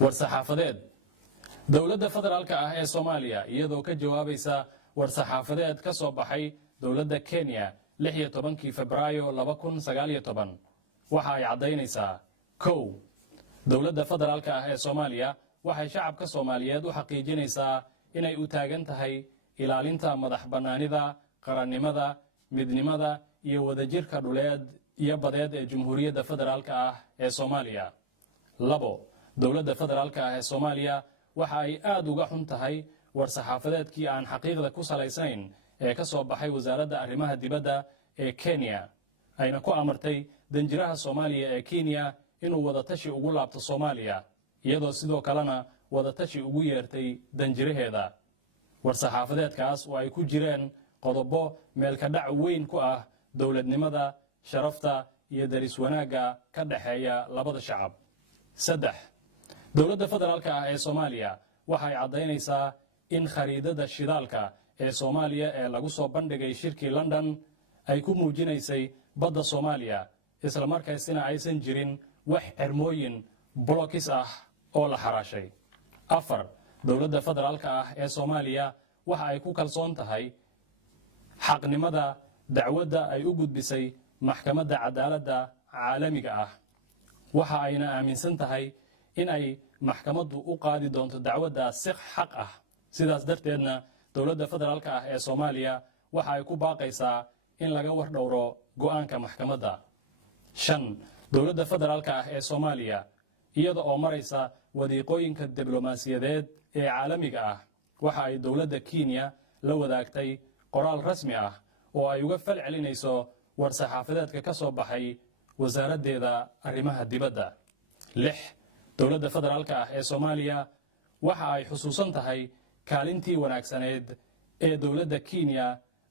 war-saxaafadeed dowladda federaalka ah ee Soomaaliya iyadoo ka jawaabaysa war-saxaafadeed ka soo baxay dowladda Kenya 16 Febraayo 2019 waxa ay cadeynaysaa dowladda federaalka ah ee Soomaaliya waxay shacabka Soomaaliyeed u xaqiijinaysaa inay u taagan tahay ilaalinta madax-bannaanida qarannimada midnimada iyo wadajirka dhuleed iyo badeed ee Jamhuuriyadda Federaalka ah ee Soomaaliya. dowladda federaalka ah ee Soomaaliya waxa ay aad uga xun tahay war-saxaafadeedkii aan xaqiiqda ku salaysayn ee ka soo baxay wasaaradda arrimaha dibadda ee Kenya ayna ku amartay danjiraha Soomaaliya ee Kenya inuu wadatashi ugu laabto Soomaaliya iyadoo sidoo kalena wadatashi ugu yeertay danjiraheeda. war-saxaafadeedkaas oo ay ku jireen qodobo meel ka dhac weyn ku ah dowladnimada sharafta iyo daris wanaagga ka dhaxeeya labada shacab. dowladda federaalka ah ee Soomaaliya waxay cadeynaysaa in khariidada shidaalka ee Soomaaliya ee lagu soo bandhigay shirkii London ay ku muujinaysay badda Soomaaliya isla markaasina aysan jirin wax xirmooyin blokis ah oo la xaraashay. dowladda federaalka ah ee Soomaaliya waxa ay ku kalsoon tahay xaqnimada dacwadda ay u gudbisay maxkamadda cadaaladda caalamiga ah waxa ayna aaminsan tahay in ay maxkamaddu u qaadi doonto dacwadda si xaq ah. sidaas darteedna dowladda federaalka ah ee Soomaaliya waxa ay ku baaqaysaa in laga war dhowro go'aanka maxkamadda. dowladda federaalka ah ee Soomaaliya iyada oo maraysa wadiiqooyinka diblomaasiyadeed ee caalamiga ah waxa ay dowladda Kenya la wadaagtay qoraal rasmi ah oo ay uga fal celinayso war-saxaafadeedka ka soo baxay wasaaraddeeda arrimaha dibadda. dowladda federaalka ah ee Soomaaliya waxa ay xusuusan tahay kaalintii wanaagsaneed ee dowladda Kenya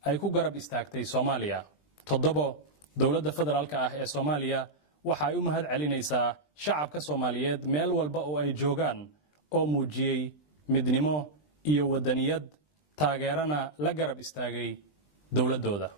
ay ku garab istaagtay Soomaaliya. dowladda federaalka ah ee Soomaaliya waxa ay u mahad celinaysaa shacabka Soomaaliyeed meel walba oo ay joogaan oo muujiyay midnimo iyo wadaniyad taageerana la garab istaagay dowladooda.